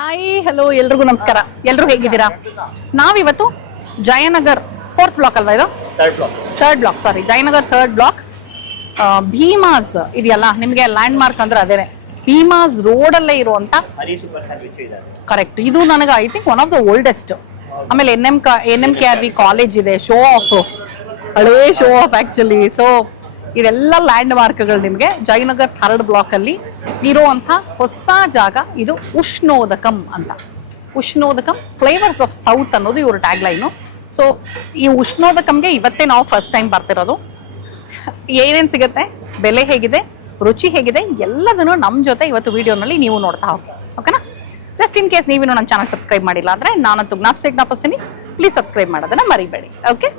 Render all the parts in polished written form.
Hi hello ಎಲ್ರಿಗೂ ನಮಸ್ಕಾರ. ಎಲ್ಲರೂ ಹೇಗಿದ್ದೀರಾ? ನಾವಿವತ್ತು ಜಯನಗರ್ 4th ಬ್ಲಾಕ್ ಅಲ್ವಾ ಇದು? ಥರ್ಡ್ ಬ್ಲಾಕ್ ಸಾರಿ, ಜಯನಗರ್ 3rd ಬ್ಲಾಕ್. ಭೀಮಾಸ್ ಇದೆಯಲ್ಲ, ನಿಮಗೆ ಲ್ಯಾಂಡ್ ಮಾರ್ಕ್ ಅಂದ್ರೆ ಅದೇನೆ, ಭೀಮಾಸ್ ರೋಡಲ್ಲೇ ಇರುವಂತ. ಕರೆಕ್ಟ್, ಇದು ನನಗೆ I think one of the oldest. ಆಮೇಲೆ NMKRV ಕಾಲೇಜ್ ಇದೆ, ಶೋ ಆಫ್, ಹಳೇ ಶೋ ಆಫ್ ಆಕ್ಚುಲಿ. ಸೊ ಇದೆಲ್ಲ ಲ್ಯಾಂಡ್ ಮಾರ್ಕ್ಗಳು ನಿಮಗೆ ಜಯನಗರ್ 3rd ಬ್ಲಾಕ್ ಅಲ್ಲಿ ಇರುವಂಥ ಹೊಸ ಜಾಗ. ಇದು ಉಷ್ಣೋದಕಂ ಅಂತ. ಉಷ್ಣೋದಕಂ ಫ್ಲೇವರ್ಸ್ ಆಫ್ ಸೌತ್ ಅನ್ನೋದು ಇವ್ರ ಟ್ಯಾಗ್ ಲೈನು. ಸೊ ಈ ಉಷ್ಣೋದಕಂಗೆ ಇವತ್ತೇ ನಾವು ಫಸ್ಟ್ ಟೈಮ್ ಬರ್ತಿರೋದು. ಏನೇನು ಸಿಗುತ್ತೆ, ಬೆಲೆ ಹೇಗಿದೆ, ರುಚಿ ಹೇಗಿದೆ, ಎಲ್ಲದನ್ನು ನಮ್ಮ ಜೊತೆ ಇವತ್ತು ವಿಡಿಯೋನಲ್ಲಿ ನೀವು ನೋಡ್ತಾ ಹೋಗಿ. ಓಕೆನಾ? ಜಸ್ಟ್ ಇನ್ ಕೇಸ್ ನೀವೇನು ನನ್ನ ಚಾನಲ್ ಸಬ್ಸ್ಕ್ರೈಬ್ ಮಾಡಿಲ್ಲ ಅಂದರೆ ನಾನಂತೂ ಜ್ಞಾಪಿಸ್ತೀನಿ, ಪ್ಲೀಸ್ ಸಬ್ಸ್ಕ್ರೈಬ್ ಮಾಡೋದನ್ನ ಮರಿಬೇಡಿ. ಓಕೆ,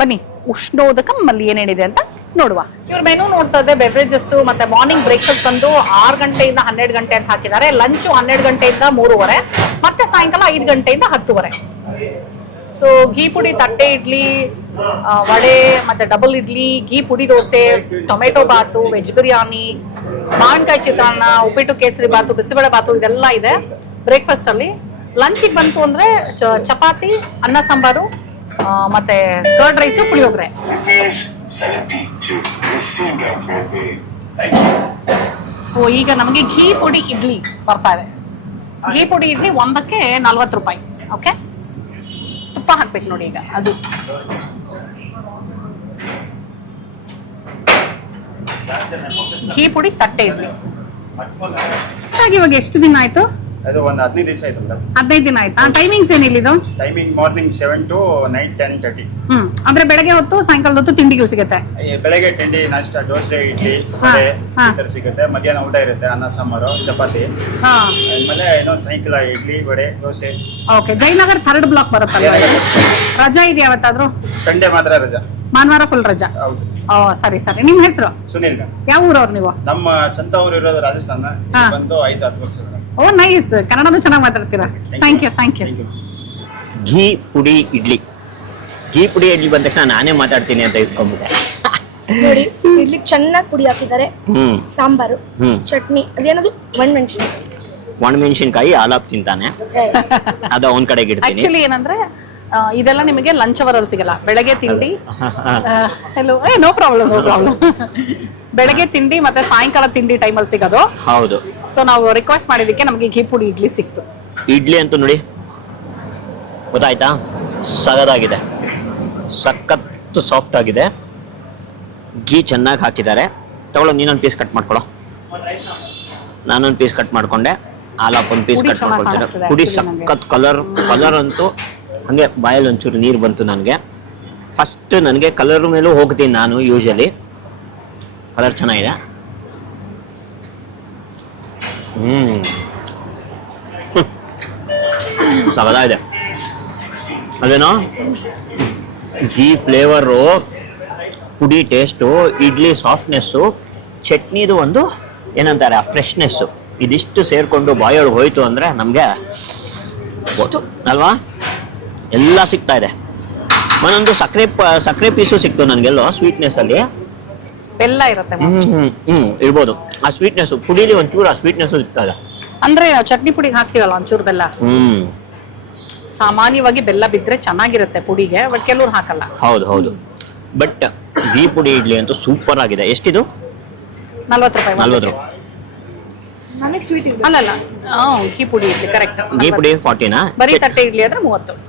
ಬನ್ನಿ ಉಷ್ಣೋದಕಂ ಅಲ್ಲಿ ಏನೇನಿದೆ ಅಂತ ನೋಡುವ. ಇವ್ರ ಮೆನು ನೋಡ್ತಾ ಇದ್ದೆ, ಬೆವರೇಜಸ್ ಮತ್ತೆ ಮಾರ್ನಿಂಗ್ ಬ್ರೇಕ್ಫಾಸ್ಟ್ ಬಂದು 6 ಗಂಟೆಯಿಂದ 12 ಗಂಟೆ ಅಂತ ಹಾಕಿದ್ದಾರೆ. ಲಂಚು 12 ಗಂಟೆಯಿಂದ 3:30, ಮತ್ತೆ ಸಾಯಂಕಾಲ 5 ಗಂಟೆಯಿಂದ 10:30. ಸೊ ಘೀ ಪುಡಿ ತಟ್ಟೆ ಇಡ್ಲಿ, ವಡೆ, ಮತ್ತೆ ಡಬಲ್ ಇಡ್ಲಿ, ಘೀ ಪುಡಿ ದೋಸೆ, ಟೊಮೆಟೊ ಬಾತು, ವೆಜ್ ಬಿರಿಯಾನಿ, ಮಾವಿನಕಾಯಿ ಚಿತ್ರಾನ್ನ, ಉಪ್ಪಿಟ್ಟು ಕೇಸರಿ ಬಾತು, ಬಿಸಿಬೇಳೆ ಬಾತು, ಇದೆಲ್ಲ ಇದೆ ಬ್ರೇಕ್ಫಾಸ್ಟ್ ಅಲ್ಲಿ. ಲಂಚಿಗೆ ಬಂತು ಅಂದ್ರೆ ಚಪಾತಿ, ಅನ್ನ ಸಾಂಬಾರು, ಮತ್ತೆ ಕರ್ಡ್ ರೈಸು, ಪುಳಿಯೋಗರೆ. ಓ, ಈಗ ನಮಗೆ ಘೀ ಪುಡಿ ಇಡ್ಲಿ ಬರ್ತಾ ಇದೆ. ಘೀ ಪುಡಿ ಇಡ್ಲಿ ಒಂದಕ್ಕೆ 40 ರೂಪಾಯಿ. ಓಕೆ, ತುಪ್ಪ ಹಾಕ್ಬೇಕು ನೋಡಿ ಈಗ. ಅದು ಘೀ ಪುಡಿ ತಟ್ಟೆ ಇಡ್ಲಿ. ಹಾಗೆ ಇವಾಗ ಎಷ್ಟು ದಿನ ಆಯ್ತು? ಅದು ಒಂದು 15 ದಿವಸ ಆಯ್ತು ಮೇಡಮ್. 15 ದಿನ ಆಯ್ತಾ? ಟೈಮಿಂಗ್ಸ್ ಏನಿಲ್ಲ ಇದು? Timing morning 7 to night 10:30. ಅಂದ್ರೆ ಬೆಳಗ್ಗೆ ಹೊತ್ತು, ಸಾಯಂಕಾಲದ ಹೊತ್ತು ತಿಂಡಿಗಳು ಸಿಗುತ್ತೆ? ಬೆಳಗ್ಗೆ ತಿಂಡಿ ನಾಷ್ಟ, ದೋಸೆ, ಇಡ್ಲಿ, ವಡೆ ಈ ತರ ಸಿಗುತ್ತೆ. ಮಧ್ಯಾಹ್ನ ಊಟ ಇರುತ್ತೆ, ಅನ್ನ ಸಾಂಬಾರು, ಚಪಾತಿ. ಆಮೇಲೆ ಏನೋ ಸಾಯಂಕಾಲ idli, vada, dosa. Okay, Jayanagar 3rd block ಬರುತ್ತಲ್ವಾ? ರಜಾ ಇದೆ ಯಾವತ್ತಾದ್ರೂ? ಸಂಡೇ ಮಾತ್ರ ರಜಾ, ಭಾನುವಾರ ಫುಲ್ ರಜಾ. ಹೌದು. ಸರಿ ಸರಿ. ನಿಮ್ಮ ಹೆಸರು? ಸುನಿಲ್. ಯಾವ ಊರವ್ರು ನೀವು? ನಮ್ಮ ಸ್ವಂತ ಊರು ಇರೋದು ರಾಜಸ್ಥಾನ. ಬಂದು 5-10 ವರ್ಷ. ಓ ನೈಸ್, ಕನ್ನಡನೂ ಚೆನ್ನಾಗಿ ಮಾತಾಡ್ತೀರಾ. Thank you. ಘೀ ಪುಡಿ ಇಡ್ಲಿ. ಘೀ ಪುಡಿ ಇಡ್ಲಿ ಬಂದ ತಕ್ಷಣ ನಾನೇ ಮಾತಾಡ್ತೀನಿ ಅಂತ ಇಸ್ಕೊಂಡ್ಬಿಟ್ಟೆ. ನೋಡಿ, ಇಡ್ಲಿ ಚೆನ್ನಾಗಿ ಪುಡಿ ಹಾಕಿದ್ದಾರೆ, ಸಾಂಬಾರು, ಚಟ್ನಿ, ಅದೇನದು ಒಣಮೆಣಸಿನ್ಕಾಯಿ ಆಲಾಪ್ ತಿಂತಾನೆ, ಅದು ಅವನ್ ಕಡೆಗೆ ಇಡ್ತೀನಿ. ಆಕ್ಚುಲಿ ಏನಂದ್ರೆ ಇದೆಲ್ಲ ನಿಮಗೆ ಲಂಚ್ ಅವರಲ್ಲಿ ಸಿಗಲ್ಲ. ಬೆಳಗ್ಗೆ ತಿಂಡಿ, ಹೆಲೋ, ನೋ ಪ್ರಾಬ್ಲಮ್. ಬೆಳಗ್ಗೆ ತಿಂಡಿ ಮತ್ತೆ ಸಾಯಂಕಾಲ ತಿಂಡಿ ಟೈಮಲ್ಲಿ ಸಿಗೋದು. ಹೌದು. ಸೊ ನಾವು ರಿಕ್ವೆಸ್ಟ್ ಮಾಡಿದಕ್ಕೆ ನಮಗೆ ಘೀ ಪುಡಿ ಇಡ್ಲಿ ಸಿಕ್ತು. ಇಡ್ಲಿ ಅಂತೂ ನೋಡಿ, ಗೊತ್ತಾಯ್ತಾ, ಸಗದಾಗಿದೆ, ಸಖತ್ತು ಸಾಫ್ಟ್ ಆಗಿದೆ. ಘೀ ಚೆನ್ನಾಗಿ ಹಾಕಿದ್ದಾರೆ. ತಗೊಳ್ಳೋ, ನೀನೊಂದು ಪೀಸ್ ಕಟ್ ಮಾಡ್ಕೊಳ್ಳೋ. ನಾನೊಂದು ಪೀಸ್ ಕಟ್ ಮಾಡ್ಕೊಂಡೆ, ಆಲಾಪ್ ಒಂದು ಪೀಸ್ ಕಟ್ ಮಾಡ್ಕೊಳ್ತೀನಿ. ಪುಡಿ ಸಖತ್ ಕಲರ್ ಅಂತೂ ಹಂಗೆ ಬಾಯಲ್ಲಿ ಒಂಚೂರು ನೀರು ಬಂತು ನನಗೆ. ಫಸ್ಟ್ ನನಗೆ ಕಲರ್ ಮೇಲೂ ಹೋಗ್ತೀನಿ ನಾನು ಯೂಶಲಿ. ಕಲರ್ ಚೆನ್ನಾಗಿದೆ. ಸಗದಾಗಿದೆ. ಅದೇನೋ ಘೀ ಫ್ಲೇವರು, ಪುಡಿ ಟೇಸ್ಟು, ಇಡ್ಲಿ ಸಾಫ್ಟ್ನೆಸ್ಸು, ಚಟ್ನಿದು ಒಂದು ಏನಂತಾರೆ ಆ ಫ್ರೆಶ್ನೆಸ್ಸು, ಇದಿಷ್ಟು ಸೇರಿಕೊಂಡು ಬಾಯೊಳಗೆ ಹೋಯ್ತು ಅಂದರೆ ನಮಗೆ ಅಲ್ವಾ, ಎಲ್ಲ ಸಿಗ್ತಾ ಇದೆ. ಒಂದೊಂದು ಸಕ್ಕರೆ ಪೀಸು ಸಿಕ್ತು ನನಗೆಲ್ಲೋ ಸ್ವೀಟ್ನೆಸ್ ಅಲ್ಲಿ. ಬೆಲ್ಲ ಇರುತ್ತೆ ಇರ್ಬೋದು. ಆ ಸ್ವೀಟ್ನೆಸ್ ಪುಡಿಲಿ ಒಂಚೂರು ಆ ಸ್ವೀಟ್ನೆಸ್ ಸಿಗ್ತಾ ಇದೆ. ಅಂದ್ರೆ ಚಟ್ನಿ ಪುಡಿಗೆ ಹಾಕ್ತೀವಲ್ಲ ಒಂಚೂರು ಬೆಲ್ಲ. ಸಾಮಾನ್ಯವಾಗಿ ಬೆಲ್ಲ ಬಿದ್ರೆ ಚೆನ್ನಾಗಿರುತ್ತೆ ಪುಡಿಗೆ, ಬಟ್ ಕೆಲವ್ರು ಹಾಕಲ್ಲ. ಹೌದು. ಬಟ್ ಘೀ ಪುಡಿ ಇಡ್ಲಿ ಅಂತೂ ಸೂಪರ್ ಆಗಿದೆ. ಎಷ್ಟಿದು? 40 ರೂಪಾಯಿ. 40. ನನಗೆ ಸ್ವೀಟ್ ಇದೆ. ಅಲ್ಲಲ್ಲ, ಘೀ ಪುಡಿ ಇಡ್ಲಿ ಕರೆಕ್ಟ್. ಘೀ ಪುಡಿ 40ನಾ? ಬರೀ ತಟ್ಟೆ ಇಡ್ಲಿ ಆದ್ರೆ 30.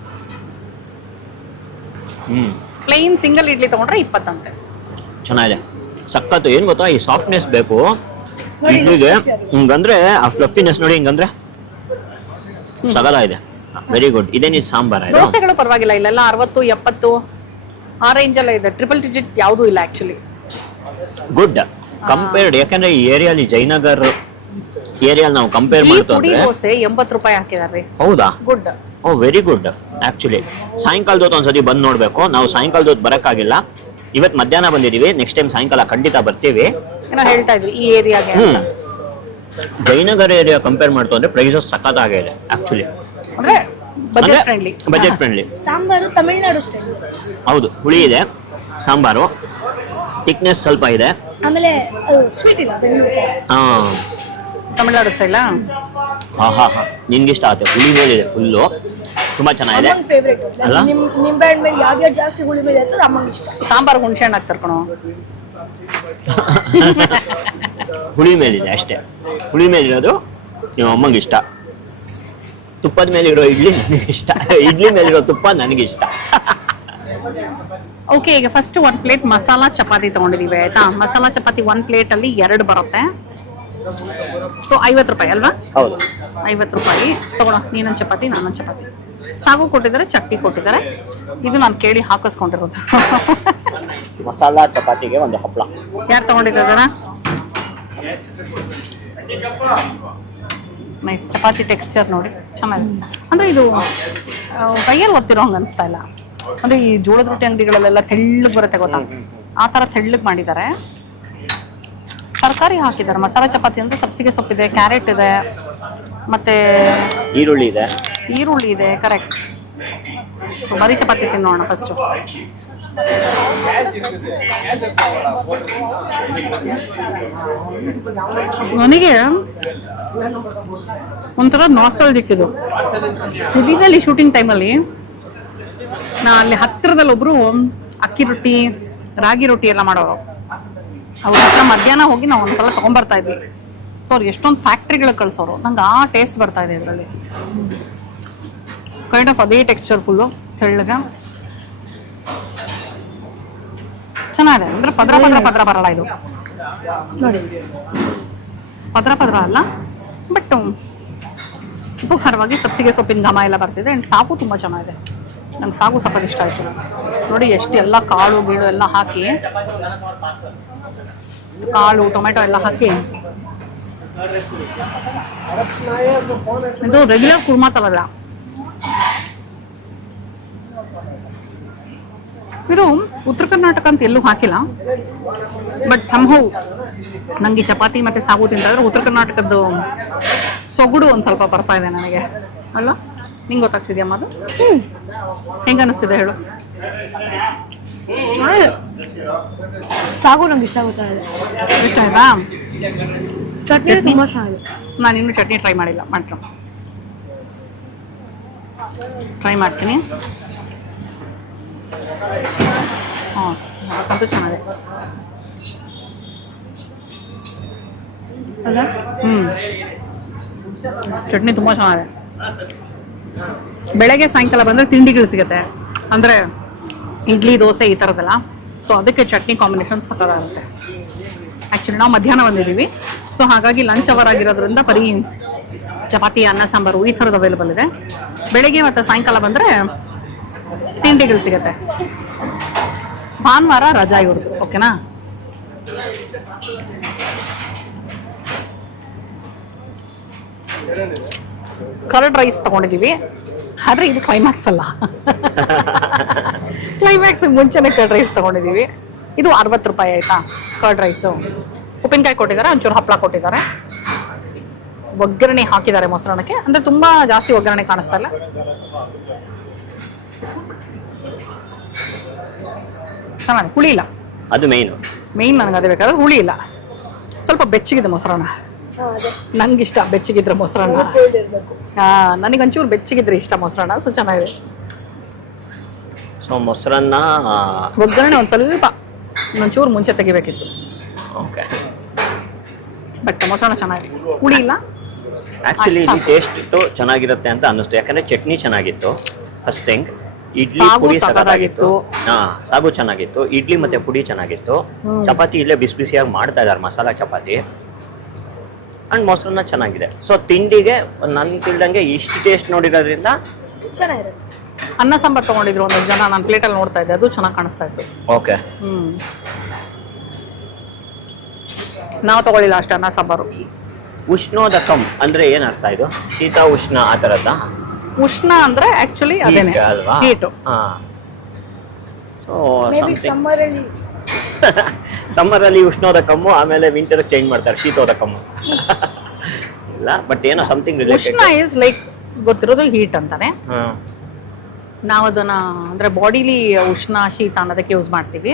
ಪ್ಲೈನ್ ಸಿಂಗಲ್ ಇಡ್ಲಿ ತಗೊಂಡ್ರೆ 20 ಅಂತೆ. ಚೆನ್ನಾಗಿದೆ, ಸಖತ್ತು. ಏನ್ ಗೊತ್ತಾ, ಈ ಸಾಫ್ಟ್ನೆಸ್ ಬೇಕು ಇಡ್ಲಿಗೆ. ಹಿಂಗಂದ್ರೆ ಆ ಫ್ಲಫಿನೆಸ್ ನೋಡಿ, ಹಿಂಗಂದ್ರೆ ಸಗದಾಗಿದೆ. Very good. ಇದೇನಿ ಸಾಂಬಾರ್. ದೋಸೆಗಳು ಪರವಾಗಿಲ್ಲ, ಇಲ್ಲೆಲ್ಲ 60, 70 ಆ ರೇಂಜ್ ಎಲ್ಲ ಇದೆ. ಟ್ರಿಪಲ್ ಡಿಜಿಟ್ ಯಾವುದೂ ಇಲ್ಲ ಆಕ್ಚುಲಿ. Good compared. ಯಾಕಂದ್ರೆ ಈ ಏರಿಯಾಲಿ ಜಯನಗರ್ ಏರಿಯಾ ನಾವು ಕಂಪೇರ್ ಮಾಡ್ತೀವಿ. ದೋಸೆ 80 ರೂಪಾಯಿ ಹಾಕಿದಾರೆ. ಹೌದಾ? ಗುಡ್. ಓ ವೆರಿ ಗುಡ್. ಆಕ್ಚುಲಿ ಸಾಯಂಕಾಲದ ಹೊತ್ತು ಒಂದ್ಸತಿ ಬಂದು ನೋಡ್ಬೇಕು. ನಾವು ಸಾಯಂಕಾಲದ ಹೊತ್ತು ಬರಕ್ಕಾಗಿಲ್ಲ, ಇವತ್ತು ಮಧ್ಯಾಹ್ನ ಬಂದಿದೀವಿ. ನೆಕ್ಸ್ಟ್ ಟೈಮ್ ಸಾಯಂಕಾಲ ಖಂಡಿತ ಬರ್ತೀವಿ. ಏನೋ ಹೇಳ್ತಾ ಇದ್ವಿ ಈ ಏರಿಯಾಗೆ. ಜಯನಗರ ಏರಿಯಾ ಕಂಪೇರ್ ಮಾಡ್ತು ಅಂದ್ರೆ ಪ್ರೈಸಸ್ ಸಖತ್ತಾಗಿದೆ ಆಕ್ಚುಲಿ. ಅಂದ್ರೆ budget friendly. Sambar Tamil Nadu style. ಹೌದು, ಹುಳಿ ಇದೆ ಸಾಂಬಾರು, ಥಿಕ್ನೆಸ್ ಸ್ವಲ್ಪ ಇದೆ. ಆಮೇಲೆ ಸ್ವೀಟ್ ಇಲ್ಲ ಬೆಂಗಳೂರು. ತಮಿಳ್ನಾಡು ಸ್ಟೈಲಾ? ಹಾ ಹಾ ಹಾ, ನಿನ್ಗಿಷ್ಟ ಆಗುತ್ತೆ. ಹುಳಿ ಮೇಲಿದೆ ಫುಲ್ಲು, ತುಂಬಾ ಚೆನ್ನಾಗಿದೆ ಅಮ್ಮಂಗ್ ಫೇವ್ರೇಟ್ ಅಲ್ಲ? ನಿಂಬೆ ಹಣ್ಣು ಮೇಲೆ ಯಾವ್ದು ಜಾಸ್ತಿ ಹುಳಿ ಮೇಲೆ ಇರ್ತದೆ ಅಮ್ಮಂಗ್ ಇಷ್ಟ. ಸಾಂಬಾರ್ ಹುಣಸೆ ಹಣ್ಣು ಹಾಕ್ತಾರೆ ಕಣೋ. ಹುಳಿ ಮೇಲಿದೆ ಅಷ್ಟೇ. ಹುಳಿ ಮೇಲಿರೋದು ನಿಮ್ಮ ಅಮ್ಮಂಗೆ ಇಷ್ಟ. ತುಪ್ಪದ ಮೇಲಿರೋ ಇಡ್ಲಿ ನನಗೆ ಇಷ್ಟ. ಇಡ್ಲಿ ಮೇಲಿರೋ ತುಪ್ಪ ನನಗಿಷ್ಟ. ಓಕೆ, ಈಗ ಫಸ್ಟ್ 1 ಪ್ಲೇಟ್ ಮಸಾಲಾ ಚಪಾತಿ ತಗೊಂಡಿದೀವಿ ಆಯ್ತಾ. ಮಸಾಲಾ ಚಪಾತಿ 1 ಪ್ಲೇಟ್ ಅಲ್ಲಿ 2 ಬರುತ್ತೆ. ಸೊ 50 ರೂಪಾಯಿ ಅಲ್ವಾ? ಹೌದು. 50 ರೂಪಾಯಿ ತಗೊಳ್ಳೋ. ನೀನೊಂದು ಚಪಾತಿ, ನಾನೊಂದು ಚಪಾತಿ. ಸಾಗು ಕೊಟ್ಟಿದ್ದಾರೆ, ಚಟ್ನಿ ಕೊಟ್ಟಿದ್ದಾರೆ. ಇದು ನಾನು ಕೇಳಿ ಹಾಕಿಸ್ಕೊಂಡಿರೋದು. ಮಸಾಲಾ ಚಪಾತಿಗೆ ಒಂದು ಹಪ್ಪಳ. ಯಾರು ತಗೊಂಡಿದ್ದಾರ? ನೈಸ್. ಚಪಾತಿ ಟೆಕ್ಸ್ಚರ್ ನೋಡಿ ಚೆನ್ನಾಗಿದೆ. ಅಂದ್ರೆ ಇದು ಕೈಯಲ್ಲಿ ಒತ್ತಿರೋ ಹಂಗೆ ಅನಿಸ್ತಾ ಇಲ್ಲ. ಅಂದ್ರೆ ಈ ಜೋಳದ ರೊಟ್ಟಿ ಅಂಗಡಿಗಳಲ್ಲೆಲ್ಲ ತೆಳ್ಳಗೆ ಬರುತ್ತೆ ಗೊತ್ತಾ, ಆ ಥರ ತೆಳ್ಳಗೆ ಮಾಡಿದ್ದಾರೆ. ತರಕಾರಿ ಹಾಕಿದ್ದಾರೆ. ಮಸಾಲಾ ಚಪಾತಿ ಅಂದ್ರೆ ಸಬ್ಸಿಗೆ ಸೊಪ್ಪಿದೆ, ಕ್ಯಾರೆಟ್ ಇದೆ, ಮತ್ತೆ ಈರುಳ್ಳಿ ಇದೆ. ಈರುಳ್ಳಿ ಇದೆ. ಕರೆಕ್ಟ್. ಬರೀ ಚಪಾತಿ ತಿನ್ನೋಣ ಫಸ್ಟು. ನನಗೆ ಒಂಥರ ನಾಸ್ಟಾಲ್ಜಿಕ್ ಇದು. ಸಿಟಿನಲ್ಲಿ ಶೂಟಿಂಗ್ ಟೈಮಲ್ಲಿ ನಾ ಅಲ್ಲಿ ಹತ್ತಿರದಲ್ಲಿ ಒಬ್ರು ಅಕ್ಕಿ ರೊಟ್ಟಿ, ರಾಗಿ ರೊಟ್ಟಿ ಎಲ್ಲ ಮಾಡೋರು. ಅವ್ರ ಹತ್ರ ಮಧ್ಯಾಹ್ನ ಹೋಗಿ ನಾವು ಒಂದ್ಸಲ ತಗೊಂಡ್ಬರ್ತಾ ಇದ್ವಿ. ಸೊ ಅವ್ರು ಎಷ್ಟೊಂದು ಫ್ಯಾಕ್ಟ್ರಿಗಳಿಗೆ ಕಳ್ಸೋರು. ನಂಗೆ ಆ ಟೇಸ್ಟ್ ಬರ್ತಾ ಇದೆ ಇದರಲ್ಲಿ. ಕೈಂಡ್ ಆಫ್ ಅದೇ ಟೆಕ್ಸ್ಚರ್ ಫುಲ್ಲು ತೆಳ್ಳಗ ಚೆನ್ನಾಗಿದೆ. ಅಂದ್ರೆ ಪದ್ರ ಪದ್ರ ಪದ್ರ ಬರಲ್ಲ ಇದು ನೋಡಿ, ಪದ್ರ ಪದ್ರ ಅಲ್ಲ, ಬಟ್ ಉಪಕಾರವಾಗಿ ಸಬ್ಸಿಗೆ ಸೊಪ್ಪಿನ ಘಮ ಎಲ್ಲ ಬರ್ತಿದೆ. ಆ್ಯಂಡ್ ಸಾಗು ತುಂಬ ಚೆನ್ನಾಗಿದೆ. ನಂಗೆ ಸಾಗು ಸ್ವಲ್ಪ ಇಷ್ಟ ಆಯಿತು. ನೋಡಿ ಎಷ್ಟು ಎಲ್ಲ ಕಾಳು ಗೀಳು ಎಲ್ಲ ಹಾಕಿ, ಕಾಳು ಟೊಮೆಟೊ ಎಲ್ಲ ಹಾಕಿ. ಇದು ರೆಗ್ಯುಲರ್ ಕುರ್ಮಾ ತರಲ್ಲ. ಇದು ಉತ್ತರ ಕರ್ನಾಟಕ ಅಂತ ಎಲ್ಲೂ ಹಾಕಿಲ್ಲ. ಬಟ್ ಸಂಹೌ ನಂಗೆ ಚಪಾತಿ ಮತ್ತೆ ಸಾಗು ತಿಂತಾದ್ರೆ ಉತ್ತರ ಕರ್ನಾಟಕದ್ದು ಸೊಗಡು ಒಂದು ಸ್ವಲ್ಪ ಬರ್ತಾ ಇದೆ ನನಗೆ ಅಲ್ವಾ? ನಿಂಗೆ ಗೊತ್ತಾಗ್ತಿದ್ಯಮ್ಮ ಅದು? ಹೆಂಗ ಅನಿಸ್ತಿದೆ ಹೇಳು? ಸಾಗು ನಂಗೆ ಇಷ್ಟ ಆಗುತ್ತೆ. ಇಷ್ಟ ಆಯ್ತಾ? ಚಟ್ನಿ ತುಂಬ ಚೆನ್ನಾಗಿದೆ. ನಾನು ಇನ್ನೂ ಚಟ್ನಿ ಟ್ರೈ ಮಾಡಿಲ್ಲ, ಮಾಡ್ತೀನಿ. ಟ್ರೈ ಮಾಡ್ತೀನಿ. ಹಾಂ, ಅದು ಚೆನ್ನಾಗಿದೆ. ಅಲ್ಲ, ಚಟ್ನಿ ತುಂಬ ಚೆನ್ನಾಗಿದೆ. ಬೆಳಗ್ಗೆ ಸಾಯಂಕಾಲ ಬಂದರೆ ತಿಂಡಿಗಳು ಸಿಗುತ್ತೆ. ಅಂದರೆ ಇಡ್ಲಿ, ದೋಸೆ ಈ ಥರದ್ದೆಲ್ಲ. ಸೊ ಅದಕ್ಕೆ ಚಟ್ನಿ ಕಾಂಬಿನೇಷನ್ ಸಕ್ಕತ್ತಾಗುತ್ತೆ. ಆ್ಯಕ್ಚುಲಿ ನಾವು ಮಧ್ಯಾಹ್ನ ಬಂದಿದ್ದೀವಿ. ಸೊ ಹಾಗಾಗಿ ಲಂಚ್ ಅವರ್ ಆಗಿರೋದ್ರಿಂದ ಬರೀ ಚಪಾತಿ, ಅನ್ನ, ಸಾಂಬಾರು ಈ ಥರದ್ದು ಅವೈಲೇಬಲ್ ಇದೆ. ಬೆಳಗ್ಗೆ ಮತ್ತು ಸಾಯಂಕಾಲ ಬಂದರೆ ತಿಂಡಿಗಳು ಸಿಗುತ್ತೆ. ಭಾನುವಾರ ರಜಾ ಇವ್ರದ್ದು. ಓಕೆನಾ? ಕರ್ಡ್ ರೈಸ್ ತಗೊಂಡಿದ್ದೀವಿ. ಆದರೆ ಇದು ಕ್ಲೈಮ್ಯಾಕ್ಸ್ ಅಲ್ಲ. ಕ್ಲೈಮ್ಯಾಕ್ಸ್ಗೆ ಮುಂಚೆನೇ ಕರ್ಡ್ ರೈಸ್ ತಗೊಂಡಿದ್ದೀವಿ. ಇದು 60 ರೂಪಾಯಿ ಆಯಿತಾ ಕರ್ಡ್ ರೈಸು. ಉಪ್ಪಿನಕಾಯಿ ಕೊಟ್ಟಿದ್ದಾರೆ, ಒಂಚೂರು ಹಪ್ಪಳ ಕೊಟ್ಟಿದ್ದಾರೆ, ಒಗ್ಗರಣೆ ಹಾಕಿದ್ದಾರೆ ಮೊಸರನ್ನಕ್ಕೆ. ಅಂದರೆ ತುಂಬ ಜಾಸ್ತಿ ಒಗ್ಗರಣೆ ಕಾಣಿಸ್ತಾ ಇಲ್ಲ. ಚೆನ್ನಾಗಿ ಹುಳಿ ಇಲ್ಲ. ಅದು ಮೇನ್ ನನಗೆ ಅದೇ ಬೇಕಾದ್ರೆ. ಹುಳಿ ಇಲ್ಲ, ಸ್ವಲ್ಪ ಬೆಚ್ಚಗಿದೆ ಮೊಸರನ್ನ. ನಂಗಿಷ್ಟ ಬೆಚ್ಚಗಿದ್ರೆ ಮೊಸರನ್ನ. ನನಗೆ ಒಂಚೂರು ಬೆಚ್ಚಗಿದ್ರೆ ಇಷ್ಟ ಮೊಸರನ್ನ. ಸೊ ಚೆನ್ನಾಗಿದೆ. ಸೊ ಮೊಸರನ್ನ ಒಗ್ಗರಣೆ ಒಂದು ಸ್ವಲ್ಪ ಒಂಚೂರು ಮುಂಚೆ ತೆಗಿಬೇಕಿತ್ತು. ಓಕೆ, ಬಟ್ ಮೊಸರನ್ನ ಚೆನ್ನಾಗಿದೆ, ಹುಳಿ ಇಲ್ಲ. ಆಕ್ಚುಲಿ ಟೇಸ್ಟ್ ಚೆನ್ನಾಗಿರುತ್ತೆ ಅಂತ ಅನ್ನಿಸ್ತು. ಯಾಕಂದ್ರೆ ಚಟ್ನಿ ಚೆನ್ನಾಗಿತ್ತು ಫಸ್ಟ್ ಥಿಂಗ್. ಇಡ್ಲಿ ಸಾಗು ಪುಡಿ ಸಖತ್ತಾಗಿತ್ತು. ಸಾಗು ಚೆನ್ನಾಗಿತ್ತು. ಇಡ್ಲಿ ಮತ್ತೆ ಪುಡಿ ಚೆನ್ನಾಗಿತ್ತು. ಚಪಾತಿ ಇಲ್ಲೇ ಬಿಸಿ ಬಿಸಿಯಾಗಿ ಮಾಡ್ತಾ ಇದ್ದಾರೆ ಮಸಾಲಾ ಚಪಾತಿ. ಅಂಡ್ ಮೊಸರನ್ನ ಚೆನ್ನಾಗಿದೆ. ಸೊ ತಿಂಡಿಗೆ ನನ್ಗೆ ತಿಳಿದಂಗೆ ಇಷ್ಟು ಟೇಸ್ಟ್ ನೋಡಿರೋದ್ರಿಂದ ಚೆನ್ನಾಗಿರುತ್ತೆ. ಅನ್ನ ಸಾಂಬಾರು ತಗೊಂಡಿದ್ರು ಒಂದೊಂದು ಜನ. ನಾನು ಪ್ಲೇಟಲ್ಲಿ ನೋಡ್ತಾ ಇದ್ದೆ, ಅದು ಚೆನ್ನಾಗಿ ಕಾಣಿಸ್ತಾ ಇತ್ತು. ಓಕೆ, ನಾವು ತಗೊಳ್ಳಿಲ್ಲ ಅಷ್ಟೇ ಅನ್ನ ಸಾಂಬಾರು. ಉಷ್ಣೋದಕಂ ಅಂದ್ರೆ ಏನ್ ಅರ್ಥ ಇದು? ಶೀತ ಉಷ್ಣ ಆ ತರದ್ದ? ಉಷ್ಣ ಅಂದ್ರೆ ಆಕ್ಚುಲಿ ಅದೇನೆ, ಅಲ್ವಾ? ಹೀಟು. ಸೊ ಮೇ ಬಿ ಸಮ್ಮರಲ್ಲಿ ಸಮ್ಮರ್ ಅಲ್ಲಿ ಉಷ್ಣೋದಕಮ್ಮು, ಆಮೇಲೆ ವಿಂಟರ್ ಚೇಂಜ್ ಮಾಡ್ತಾರೆ ಶೀತೋದಕಮ್ಮು. ಇಲ್ಲ, ಬಟ್ ಏನೋ ಸಮಥಿಂಗ್ ಉಷ್ಣ ಇಸ್ ಲೈಕ್ ಗೊತ್ತಿರೋದು ಹೀಟ್ ಅಂತಾನೆ. ನಾವು ಅದನ್ನ ಅಂದ್ರೆ ಬಾಡಿಲಿ ಉಷ್ಣ ಶೀತ ಅನ್ನೋದಕ್ಕೆ ಯೂಸ್ ಮಾಡ್ತೀವಿ.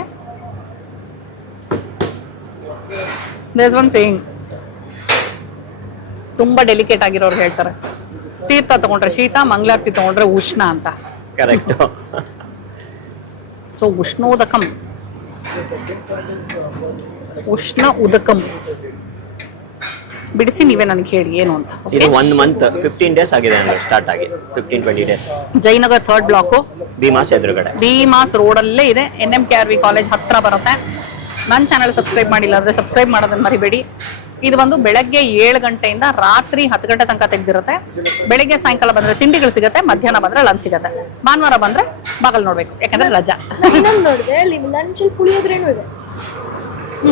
ದೇರ್ಸ್ ಒನ್ ಸೇಯಿಂಗ್, ತುಂಬಾ ಡೆಲಿಕೇಟ್ ಆಗಿರೋರು ಹೇಳ್ತಾರೆ ತೀರ್ಥ ತಗೊಂಡ್ರೆ ಶೀತ, ಮಂಗಳಾರತಿ ತಗೊಂಡ್ರೆ ಉಷ್ಣ ಅಂತ. ಕರೆಕ್ಟ್. ಸೊ ಉಷ್ಣೋದಕಂ, ಉಷ್ಣ ಉದಕಂ ಬಿಡಿಸಿ ನೀವೇ ನನಗೆ ಹೇಳಿ ಏನು ಅಂತ. ಇದು 1 ಮಂತ್ 15 ಡೇಸ್ ಆಗಿದೆ ಅಂದ್ರೆ ಸ್ಟಾರ್ಟ್ ಆಗಿ 15-20 days. Jayanagar 3rd block, Bheemas ಎದುರುಗಡೆ, ಭೀಮಾಸ್ ರೋಡಲ್ಲೇ ಇದೆ. NMKRV ಕಾಲೇಜ್ ಹತ್ರ ಬರುತ್ತೆ. ನನ್ನ ಚಾನಲ್ ಸಬ್ಸ್ಕ್ರೈಬ್ ಮಾಡಿಲ್ಲ ಅಂದರೆ ಸಬ್ಸ್ಕ್ರೈಬ್ ಮಾಡೋದನ್ನ ಮರಿಬೇಡಿ. ಇದು ಒಂದು ಬೆಳಗ್ಗೆ 7 ಗಂಟೆಯಿಂದ ರಾತ್ರಿ 10 ಗಂಟೆ ತನಕ ತೆಗೆದಿರುತ್ತೆ. ಬೆಳಿಗ್ಗೆ ಸಾಯಂಕಾಲ ಬಂದ್ರೆ ತಿಂಡಿಗಳು ಸಿಗುತ್ತೆ, ಮಧ್ಯಾಹ್ನ ಬಂದ್ರೆ ಲಂಚ್ ಸಿಗುತ್ತೆ. ಭಾನುವಾರ ಬಂದ್ರೆ ಬಾಗಲ್ ನೋಡ್ಬೇಕು, ಯಾಕಂದ್ರೆ ರಜಾ. ಇನ್ನೊಂದು ನೋಡಿದೆ ಅಲ್ಲಿ ಲಂಚ್ ಅಲ್ಲಿ ಪುಳಿಯೋಗ್ರೇನು ಇದೆ.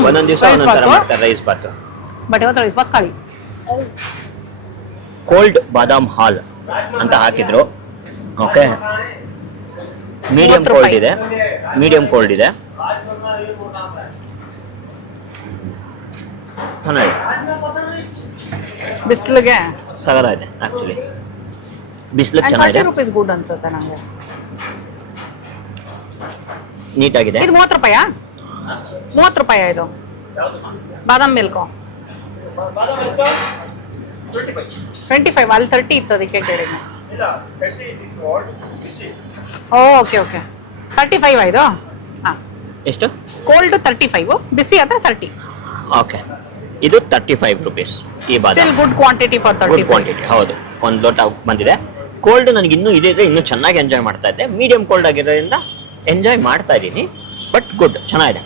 ಒಂದೊಂದು ದಿವಸ ಒಂದೊಂದು ತರ ಮಾಡ್ತಾರೆ ರೈಸ್ ಬಾತ್. ಬಟ್ ಇವತ್ತು ರೈಸ್ ಬಾತ್ ಖಾಲಿ. ಕೋಲ್ಡ್ ಬಾದಾಮ್ ಹಾಲ್ ಅಂತ ಹಾಕಿದ್ರು. ಓಕೆ, ಮೀಡಿಯಂ ಕೋಲ್ಡ್ ಇದೆ, ಮೀಡಿಯಂ ಕೋಲ್ಡ್ ಇದೆ. ಚೆನ್ನಾಗಿದೆ, ಬಿಸಿಲಿಗೆ ಸಗರ ಇದೆ ಆಕ್ಚುಲಿ. ಬಿಸಿಲಿಗೆ ಚೆನ್ನಾಗಿದೆ, ₹30 ಗುಡ್ ಅನ್ಸುತ್ತೆ ನಂಗೆ. ನೀಟಾಗಿದೆ. ಇದು ₹30? ₹30 ಇದು ಬಾದಾಮ್ ಮಿಲ್ಕು. 25 ಅಲ್ಲಿ 30 ಇತ್ತು, ಅದಕ್ಕೆ ಕೇಳಿದ್ದೆ. ಓಕೆ ಓಕೆ, 35 ಇದು. ಹಾಂ, ಎಷ್ಟು? ಕೋಲ್ಡ್ 35, ಬಿಸಿ ಆದರೆ 30. ಓಕೆ, ಇದು ₹35 ಈ ಬಾದಾಮ್. Still good quantity for 30. Good quantity, ಹೌದು. ಒಂದು ಲೋಟ ಬಂದಿದೆ. ಕೋಲ್ಡ್ ನನಗೆ ಇನ್ನೂ ಇದ್ರೆ ಇನ್ನೂ ಚೆನ್ನಾಗಿ ಎಂಜಾಯ್ ಮಾಡ್ತಾ ಇದ್ದೆ. ಮೀಡಿಯಂ ಕೋಲ್ಡ್ ಆಗಿರೋದ್ರಿಂದ ಎಂಜಾಯ್ ಮಾಡ್ತಾ ಇದ್ದೀನಿ. ಬಟ್ ಗುಡ್, ಚೆನ್ನಾಗಿದೆ.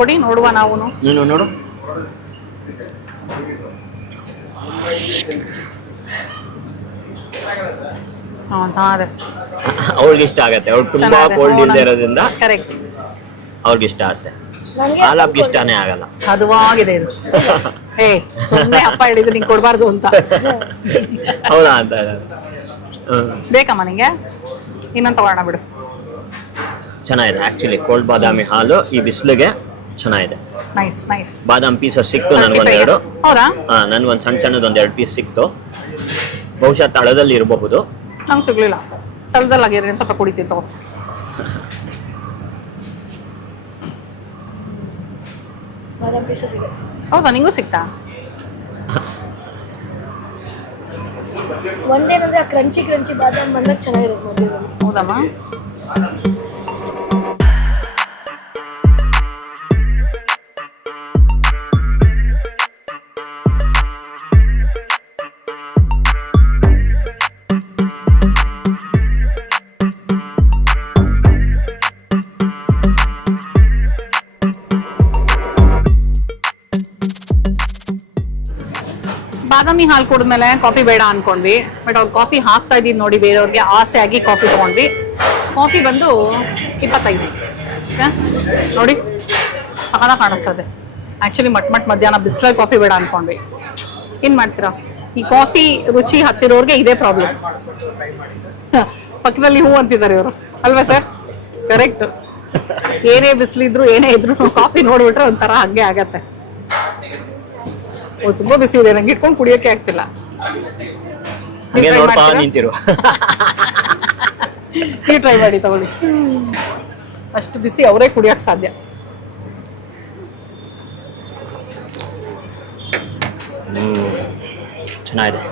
ಕೊಡಿ ನೋಡುವ ನಾವು. ನೀನು ನೋಡು. ಅವ್ರಿಗೆ ಇಷ್ಟ ಆಗತ್ತೆ. ಅವ್ರು ತುಂಬಾ ಕೋಲ್ಡ್ ಇಲ್ಲದೆ ಇರೋದ್ರಿಂದ ಕರೆಕ್ಟ್, ಅವ್ರಿಗೆ ಇಷ್ಟ ಆಗುತ್ತೆ. ಹಾಲಾಬ್ಗೆ ಇಷ್ಟನೇ ಆಗಲ್ಲ. ಹದವಾಗಿದೆ ಇದು. ಹೇ ಸುಮ್ಮನೆ ಅಪ್ಪ ಹೇಳಿದ್ರು ನಿಂಗೆ ಕೊಡಬಾರ್ದು ಅಂತ. ಹೌದಾ ಅಂತ ಬೇಕಮ್ಮ ನಿಂಗೆ? ಇನ್ನೊಂದು ತಗೋಣ ಬಿಡು. ಚೆನ್ನಾಗಿದೆ ಆಕ್ಚುಲಿ. ಕೋಲ್ಡ್ ಬಾದಾಮಿ ಹಾಲು ಈ ಬಿಸಿಲಿಗೆ ಚೆನ್ನಾಗಿದೆ. Nice nice. ಬಾದಾಮ್ ಪೀಸಸ್ ಸಿಕ್ತು ನನ್ಗೊಂದೆರಡು. ಹೌದಾ? ನನ್ಗೊಂದು ಸಣ್ಣ ಸಣ್ಣದೊಂದು 2 ಪೀಸ್ ಸಿಕ್ತು. ಬಹುಶಃ ತಳದಲ್ಲಿ ಇರಬಹುದು. ನಂಗೆ ಸಿಗ್ಲಿಲ್ಲ. ತಳದಲ್ಲಿ ಆಗಿದ್ರೆ ಸ್ವಲ್ಪ ಕುಡಿತೀನಿ ತಗೋ. ಬಾದಾಮ್ ಪೀಸಸ್ ಇದೆ. ಹೌದಾ, ನಿಂಗೂ ಸಿಕ್ತಾ? ಒಂದೇನಂದ್ರೆ ಆ ಕ್ರಂಚಿ ಕ್ರಂಚಿ ಬಾದಾಮ್ ಬಂದಾಗ ಚೆನ್ನಾಗಿರುತ್ತೆ ಮಧ್ಯದಲ್ಲಿ. ಹೌದಮ್ಮ. ಬಾದಾಮಿ ಹಾಲು ಕುಡಿದ್ಮೇಲೆ ಕಾಫಿ ಬೇಡ ಅನ್ಕೊಂಡ್ವಿ. ಬಟ್ ಅವ್ರು ಕಾಫಿ ಹಾಕ್ತಾ ಇದ್ದಿದ್ದು ನೋಡಿ ಬೇರೆಯವ್ರಿಗೆ ಆಸೆ ಆಗಿ ಕಾಫಿ ತೊಗೊಂಡ್ವಿ. ಕಾಫಿ ಬಂದು 25. ನೋಡಿ ಸಹನ ಕಾಣಿಸ್ತದೆ. ಆ್ಯಕ್ಚುಲಿ ಮಧ್ಯಾಹ್ನ ಬಿಸಿಲಲ್ಲಿ ಕಾಫಿ ಬೇಡ ಅನ್ಕೊಂಡ್ವಿ. ಏನು ಮಾಡ್ತೀರಾ, ಈ ಕಾಫಿ ರುಚಿ ಹತ್ತಿರೋರ್ಗೆ ಇದೇ ಪ್ರಾಬ್ಲಮ್. ಪಕ್ಕದಲ್ಲಿ ಹೂ ಅಂತಿದ್ದಾರೆ ಇವರು, ಅಲ್ವಾ ಸರ್? ಕರೆಕ್ಟ್. ಏನೇ ಬಿಸಿಲಿದ್ರು ಏನೇ ಇದ್ರು ಕಾಫಿ ನೋಡ್ಬಿಟ್ರೆ ಒಂಥರ ಹಂಗೆ ಆಗತ್ತೆ. ತುಂಬಾ ಬಿಸಿ ಇದೆ, ನಂಗೆ ಇಟ್ಕೊಂಡು ಕುಡಿಯೋಕೆ ಆಗ್ತಿಲ್ಲ. ನಿಂತಿರು. ನೀವು ಟ್ರೈ ಮಾಡಿ ತಗೊಳ್ಳಿ. ಅಷ್ಟು ಬಿಸಿ ಅವರೇ ಕುಡಿಯೋಕೆ ಸಾಧ್ಯ. ಚೆನ್ನಾಗಿದೆ,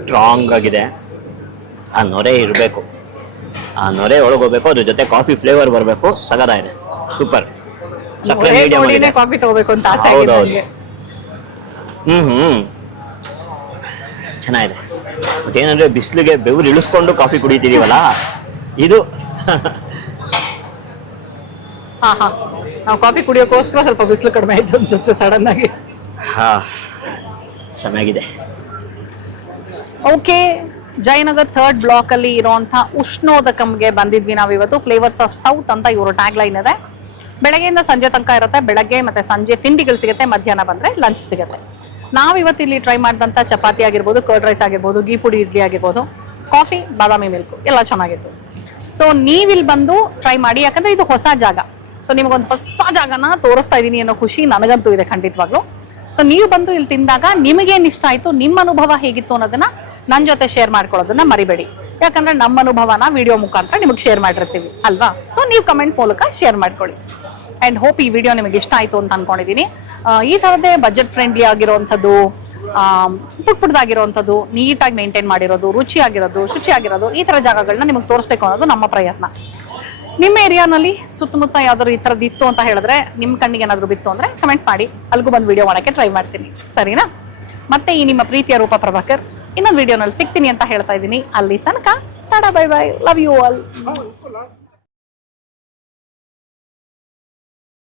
ಸ್ಟ್ರಾಂಗ್ ಆಗಿದೆ. ಆ ನೊರೆ ಇರಬೇಕು, ಆ ನೊರೆ ಒಳಗೋಗ್ಬೇಕು, ಅದ್ರ ಜೊತೆ ಕಾಫಿ ಫ್ಲೇವರ್ ಬರಬೇಕು. ಸಗದ ಇದೆ, ಸೂಪರ್. ಸಕ್ಕರೆ ಮೀಡಿಯಂ ಆಗಿದೆ. ಕಾಫಿ ತಗೋಬೇಕು ಅಂತ ಆಸೆ ಆಗಿದೆ ನನಗೆ. ಚೆನ್ನಾಗಿದೆ. ಬಟ್ ಏನಂದ್ರೆ ಬಿಸಿಲಿಗೆ ಬೆವರು ಇಳಿಸ್ಕೊಂಡು ಕಾಫಿ ಕುಡಿತೀವಲ್ಲ, ಇದು ಹಾ ನಾವು ಕಾಫಿ ಕುಡಿಯೋಕೋಸ್ಕರ ಸ್ವಲ್ಪ ಬಿಸಿಲು ಕಡಿಮೆ ಆಯ್ತು ಅನ್ಸುತ್ತೆ ಸಡನ್ ಆಗಿ. ಚೆನ್ನಾಗಿದೆ. ಓಕೆ, ಜಯನಗರ್ 3rd ಬ್ಲಾಕ್ ಅಲ್ಲಿ ಇರುವಂತಹ ಉಷ್ಣೋದಕಂಗೆ ಬಂದಿದ್ವಿ ನಾವು ಇವತ್ತು. ಫ್ಲೇವರ್ಸ್ ಆಫ್ ಸೌತ್ ಅಂತ ಇವರು ಟ್ಯಾಗ್ ಲೈನ್ ಇದೆ. ಬೆಳಗ್ಗೆಯಿಂದ ಸಂಜೆ ತನಕ ಇರುತ್ತೆ. ಬೆಳಗ್ಗೆ ಮತ್ತೆ ಸಂಜೆ ತಿಂಡಿಗಳು ಸಿಗುತ್ತೆ, ಮಧ್ಯಾಹ್ನ ಬಂದ್ರೆ ಲಂಚ್ ಸಿಗುತ್ತೆ. ನಾವು ಇವತ್ತು ಇಲ್ಲಿ ಟ್ರೈ ಮಾಡಿದಂಥ ಚಪಾತಿ ಆಗಿರ್ಬೋದು, ಕರ್ಡ್ ರೈಸ್ ಆಗಿರ್ಬೋದು, ಗೀ ಪುಡಿ ಇಡ್ಲಿ ಆಗಿರ್ಬೋದು, ಕಾಫಿ, ಬಾದಾಮಿ ಮಿಲ್ಕು ಎಲ್ಲ ಚೆನ್ನಾಗಿತ್ತು. ಸೊ ನೀವಿಲ್ಲಿ ಬಂದು ಟ್ರೈ ಮಾಡಿ, ಯಾಕಂದ್ರೆ ಇದು ಹೊಸ ಜಾಗ. ಸೊ ನಿಮಗೊಂದು ಹೊಸ ಜಾಗನ ತೋರಿಸ್ತಾ ಇದ್ದೀನಿ ಅನ್ನೋ ಖುಷಿ ನನಗಂತೂ ಇದೆ ಖಂಡಿತವಾಗ್ಲೂ. ಸೊ ನೀವು ಬಂದು ಇಲ್ಲಿ ತಿಂದಾಗ ನಿಮಗೇನು ಇಷ್ಟ ಆಯ್ತು, ನಿಮ್ಮ ಅನುಭವ ಹೇಗಿತ್ತು ಅನ್ನೋದನ್ನ ನನ್ನ ಜೊತೆ ಶೇರ್ ಮಾಡ್ಕೊಳ್ಳೋದನ್ನ ಮರಿಬೇಡಿ. ಯಾಕಂದ್ರೆ ನಮ್ಮ ಅನುಭವನ ವಿಡಿಯೋ ಮುಖಾಂತರ ನಿಮಗೆ ಶೇರ್ ಮಾಡಿರ್ತೀವಿ ಅಲ್ವಾ? ಸೊ ನೀವು ಕಮೆಂಟ್ ಮೂಲಕ ಶೇರ್ ಮಾಡ್ಕೊಳ್ಳಿ. ಆ್ಯಂಡ್ ಹೋಪ್ ಈ ವಿಡಿಯೋ ನಿಮಗೆ ಇಷ್ಟ ಆಯಿತು ಅಂತ ಅನ್ಕೊಂಡಿದ್ದೀನಿ. ಈ ಥರದ್ದೇ ಬಜೆಟ್ ಫ್ರೆಂಡ್ಲಿ ಆಗಿರೋವಂಥದ್ದು, ಪುಟ್ಟದಾಗಿರೋವಂಥದ್ದು, ನೀಟಾಗಿ ಮೇಂಟೈನ್ ಮಾಡಿರೋದು, ರುಚಿಯಾಗಿರೋದು, ಶುಚಿಯಾಗಿರೋದು, ಈ ಥರ ಜಾಗಗಳನ್ನ ನಿಮಗೆ ತೋರಿಸ್ಬೇಕು ಅನ್ನೋದು ನಮ್ಮ ಪ್ರಯತ್ನ. ನಿಮ್ಮ ಏರಿಯಾನಲ್ಲಿ ಸುತ್ತಮುತ್ತ ಯಾವ್ದಾದ್ರು ಈ ಥರದ್ದು ಇತ್ತು ಅಂತ ಹೇಳಿದ್ರೆ, ನಿಮ್ಮ ಕಣ್ಣಿಗೆ ಏನಾದರೂ ಬಿತ್ತು ಅಂದರೆ ಕಮೆಂಟ್ ಮಾಡಿ, ಅಲ್ಲಿಗೂ ಬಂದು ವಿಡಿಯೋ ಮಾಡೋಕ್ಕೆ ಟ್ರೈ ಮಾಡ್ತೀನಿ. ಸರಿನಾ? ಮತ್ತೆ ಈ ನಿಮ್ಮ ಪ್ರೀತಿಯ ರೂಪ ಪ್ರಭಾಕರ್ ಇನ್ನೊಂದು ವಿಡಿಯೋನಲ್ಲಿ ಸಿಗ್ತೀನಿ ಅಂತ ಹೇಳ್ತಾ ಇದ್ದೀನಿ. ಅಲ್ಲಿ ತನಕ ta-ta, bye bye, love you all.